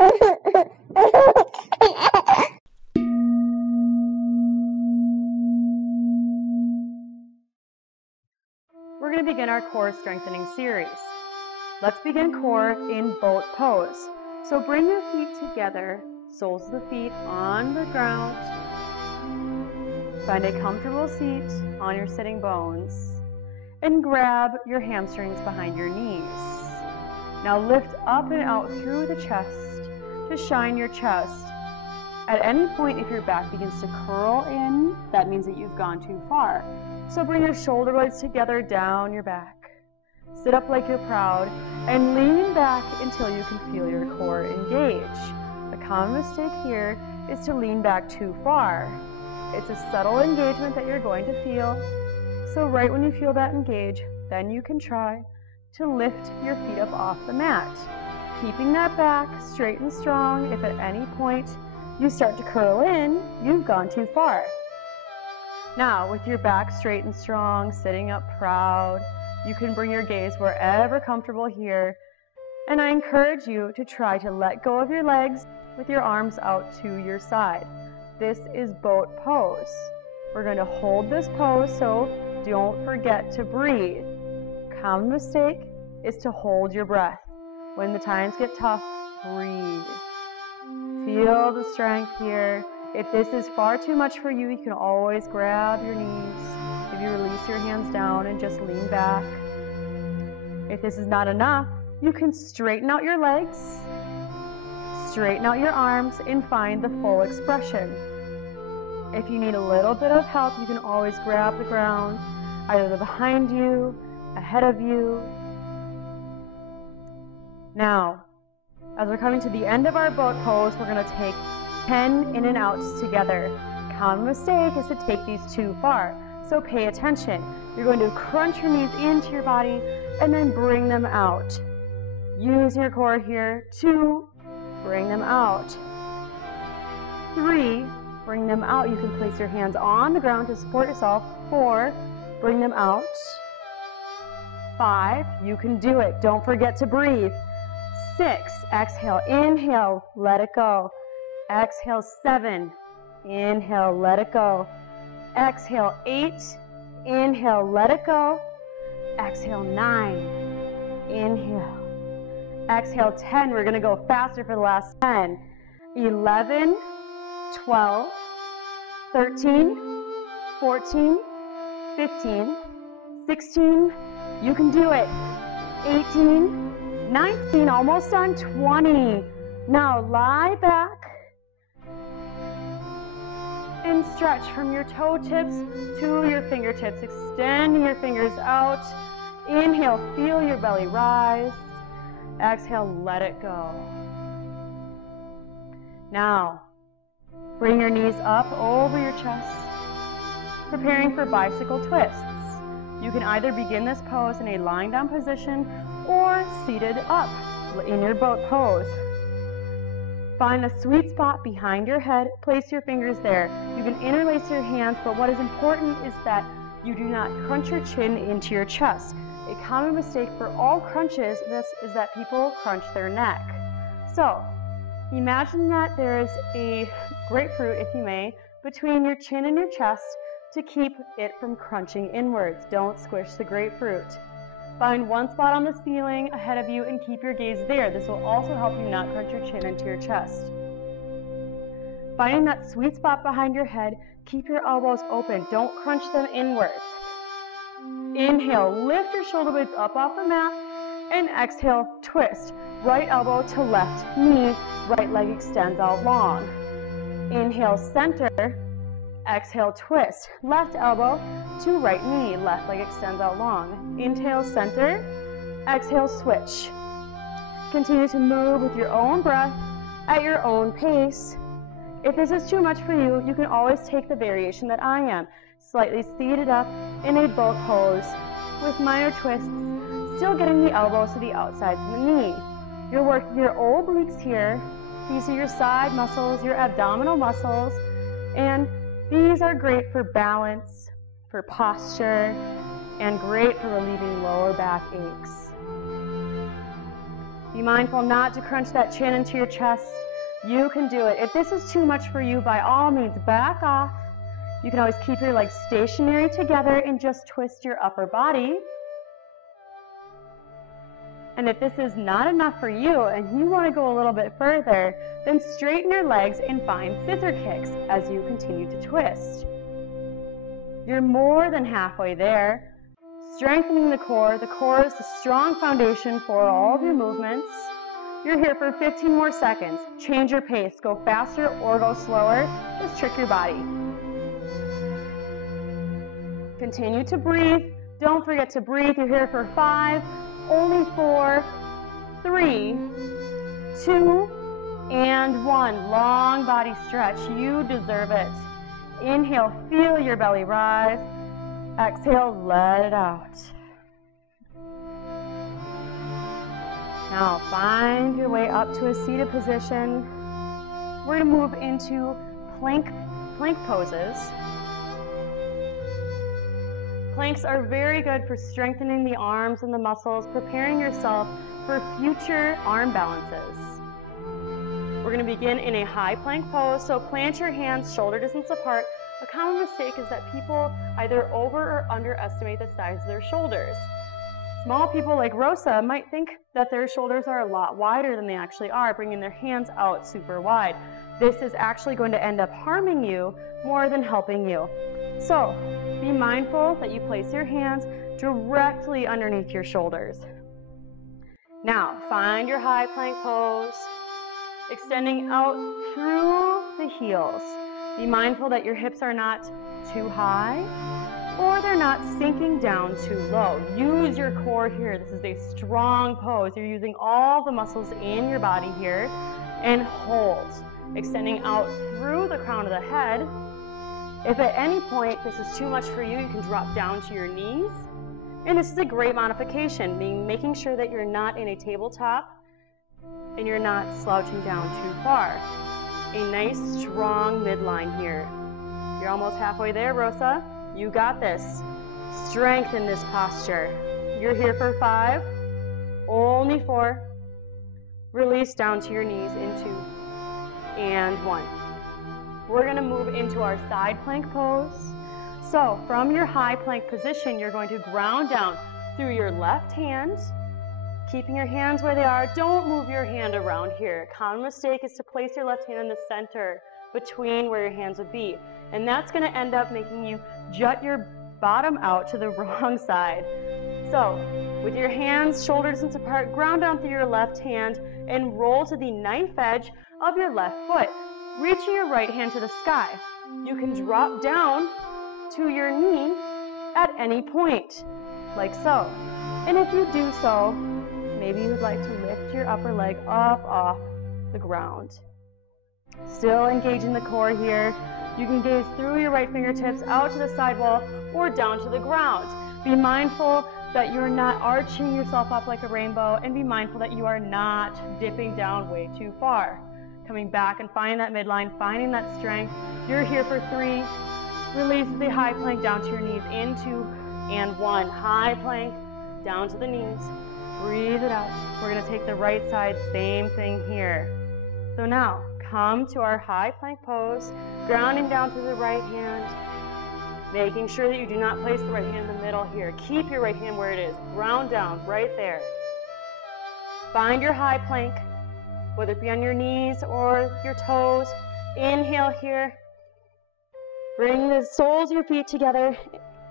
We're going to begin our core strengthening series. Let's begin core in boat pose. So bring your feet together, soles of the feet on the ground. Find a comfortable seat on your sitting bones and grab your hamstrings behind your knees. Now lift up and out through the chest to shine your chest. At any point, if your back begins to curl in, that means that you've gone too far. So bring your shoulder blades together down your back. Sit up like you're proud and lean back until you can feel your core engage. A common mistake here is to lean back too far. It's a subtle engagement that you're going to feel. So right when you feel that engage, then you can try to lift your feet up off the mat. Keeping that back straight and strong. If at any point you start to curl in, you've gone too far. Now, with your back straight and strong, sitting up proud, you can bring your gaze wherever comfortable here. And I encourage you to try to let go of your legs with your arms out to your side. This is boat pose. We're going to hold this pose, so don't forget to breathe. Common mistake is to hold your breath. When the times get tough, breathe. Feel the strength here. If this is far too much for you, you can always grab your knees. If you release your hands down and just lean back. If this is not enough, you can straighten out your legs, straighten out your arms, and find the full expression. If you need a little bit of help, you can always grab the ground, either behind you, ahead of you. Now, as we're coming to the end of our boat pose, we're going to take 10 in and outs together. Common mistake is to take these too far, so pay attention. You're going to crunch your knees into your body and then bring them out. Use your core here. 2, bring them out. 3, bring them out. You can place your hands on the ground to support yourself. 4, bring them out. 5, you can do it. Don't forget to breathe. 6, exhale, inhale, let it go. Exhale, 7, inhale, let it go. Exhale, 8, inhale, let it go. Exhale, 9, inhale. Exhale, 10, we're gonna go faster for the last 10. 11, 12, 13, 14, 15, 16, you can do it. 18, 19, almost done, 20. Now lie back and stretch from your toe tips to your fingertips. Extend your fingers out. Inhale, feel your belly rise. Exhale, let it go. Now, bring your knees up over your chest, preparing for bicycle twists. You can either begin this pose in a lying down position or seated up in your boat pose. Find a sweet spot behind your head, place your fingers there. You can interlace your hands, but what is important is that you do not crunch your chin into your chest. A common mistake for all crunches is that people crunch their neck. So, imagine that there is a grapefruit, if you may, between your chin and your chest to keep it from crunching inwards. Don't squish the grapefruit. Find one spot on the ceiling ahead of you and keep your gaze there. This will also help you not crunch your chin into your chest. Finding that sweet spot behind your head, keep your elbows open. Don't crunch them inwards. Inhale, lift your shoulder blades up off the mat, and exhale, twist. Right elbow to left knee, right leg extends out long. Inhale, center. Exhale, twist. Left elbow to right knee. Left leg extends out long. Inhale, center. Exhale, switch. Continue to move with your own breath at your own pace. If this is too much for you, you can always take the variation that I am. Slightly seated up in a boat pose with minor twists, still getting the elbows to the outsides of the knee. You're working your obliques here. These are your side muscles, your abdominal muscles, and these are great for balance, for posture, and great for relieving lower back aches. Be mindful not to crunch that chin into your chest. You can do it. If this is too much for you, by all means, back off. You can always keep your legs stationary together and just twist your upper body. And if this is not enough for you and you want to go a little bit further, then straighten your legs and find scissor kicks as you continue to twist. You're more than halfway there. Strengthening the core. The core is the strong foundation for all of your movements. You're here for 15 more seconds. Change your pace. Go faster or go slower. Just trick your body. Continue to breathe. Don't forget to breathe. You're here for 5, only 4, 3, 2, and 1. Long body stretch. You deserve it. Inhale, feel your belly rise. Exhale, let it out. Now find your way up to a seated position. We're going to move into plank poses. Planks are very good for strengthening the arms and the muscles, preparing yourself for future arm balances. We're going to begin in a high plank pose, so plant your hands shoulder distance apart. A common mistake is that people either over or underestimate the size of their shoulders. Small people like Rosa might think that their shoulders are a lot wider than they actually are, bringing their hands out super wide. This is actually going to end up harming you more than helping you. So, be mindful that you place your hands directly underneath your shoulders. Now, find your high plank pose, extending out through the heels. Be mindful that your hips are not too high or they're not sinking down too low. Use your core here. This is a strong pose. You're using all the muscles in your body here, and hold, extending out through the crown of the head. If at any point this is too much for you, you can drop down to your knees. And this is a great modification, making sure that you're not in a tabletop and you're not slouching down too far. A nice, strong midline here. You're almost halfway there, Rosa. You got this. Strengthen this posture. You're here for 5, only 4. Release down to your knees in 2, and 1. We're going to move into our side plank pose. So from your high plank position, you're going to ground down through your left hand, keeping your hands where they are. Don't move your hand around here. A common mistake is to place your left hand in the center between where your hands would be. And that's going to end up making you jut your bottom out to the wrong side. So with your hands shoulder distance apart, ground down through your left hand and roll to the knife edge of your left foot, reaching your right hand to the sky. You can drop down to your knee at any point, like so. And if you do so, maybe you would like to lift your upper leg up off the ground. Still engaging the core here. You can gaze through your right fingertips out to the side wall or down to the ground. Be mindful that you're not arching yourself up like a rainbow, and be mindful that you are not dipping down way too far. Coming back and finding that midline, finding that strength. You're here for 3. Release the high plank down to your knees in 2 and 1. High plank down to the knees. Breathe it out. We're going to take the right side, same thing here. So now, come to our high plank pose, grounding down to the right hand, making sure that you do not place the right hand in the middle here. Keep your right hand where it is. Ground down right there. Find your high plank, whether it be on your knees or your toes. Inhale here. Bring the soles of your feet together,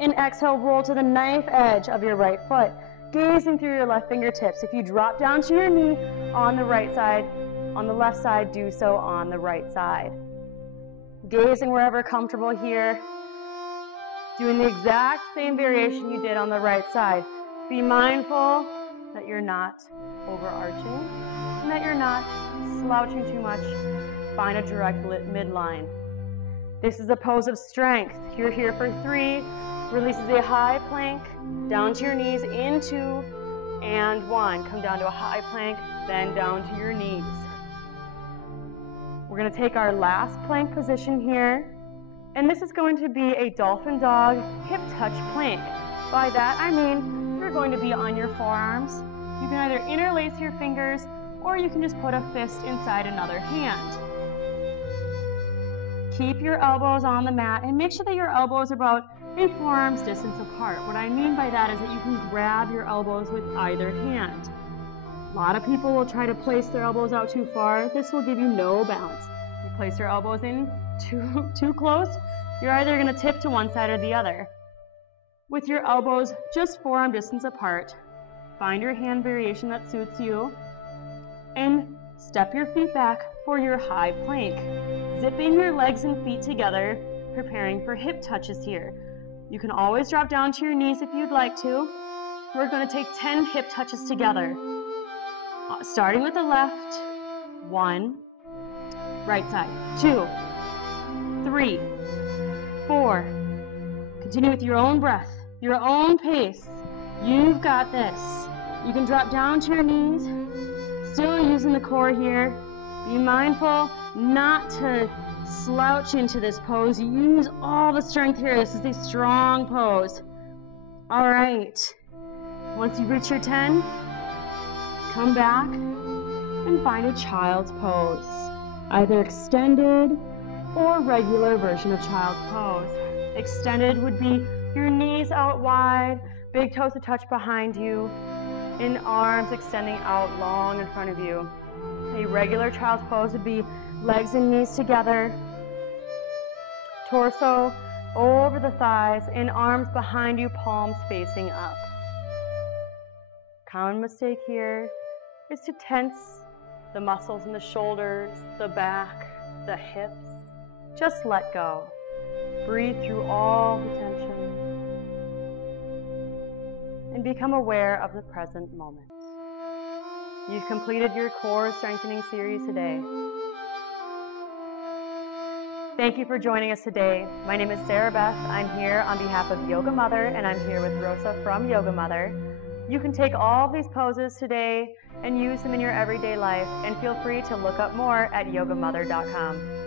and exhale, roll to the knife edge of your right foot, gazing through your left fingertips. If you drop down to your knee on the right side, on the left side, do so on the right side. Gazing wherever comfortable here. Doing the exact same variation you did on the right side. Be mindful that you're not overarching and that you're not slouching too much. Find a direct midline. This is a pose of strength. You're here for 3. Releases a high plank down to your knees in 2 and 1. Come down to a high plank, then down to your knees. We're going to take our last plank position here, and this is going to be a dolphin dog hip touch plank. By that I mean you're going to be on your forearms, You can either interlace your fingers or you can just put a fist inside another hand. Keep your elbows on the mat and make sure that your elbows are about a forearm's distance apart. What I mean by that is that you can grab your elbows with either hand. A lot of people will try to place their elbows out too far. This will give you no balance. You place your elbows in too close, you're either going to tip to one side or the other. With your elbows just forearm distance apart, find your hand variation that suits you and step your feet back for your high plank. Zipping your legs and feet together, preparing for hip touches here. You can always drop down to your knees if you'd like to. We're going to take 10 hip touches together. Starting with the left, 1, right side, 2, 3, 4. Continue with your own breath, your own pace. You've got this. You can drop down to your knees, still using the core here. Be mindful not to slouch into this pose. Use all the strength here. This is a strong pose. All right. Once you reach your 10, come back and find a child's pose. Either extended or regular version of child's pose. Extended would be your knees out wide, big toes to touch behind you, and arms extending out long in front of you. A regular child's pose would be legs and knees together, torso over the thighs, and arms behind you, palms facing up. Common mistake here is to tense the muscles in the shoulders, the back, the hips. Just let go. Breathe through all the tension and become aware of the present moment. You've completed your core strengthening series today. Thank you for joining us today. My name is Sarah Beth. I'm here on behalf of Yoga Mother, and I'm here with Rosa from Yoga Mother. You can take all of these poses today and use them in your everyday life, and feel free to look up more at yogamother.com.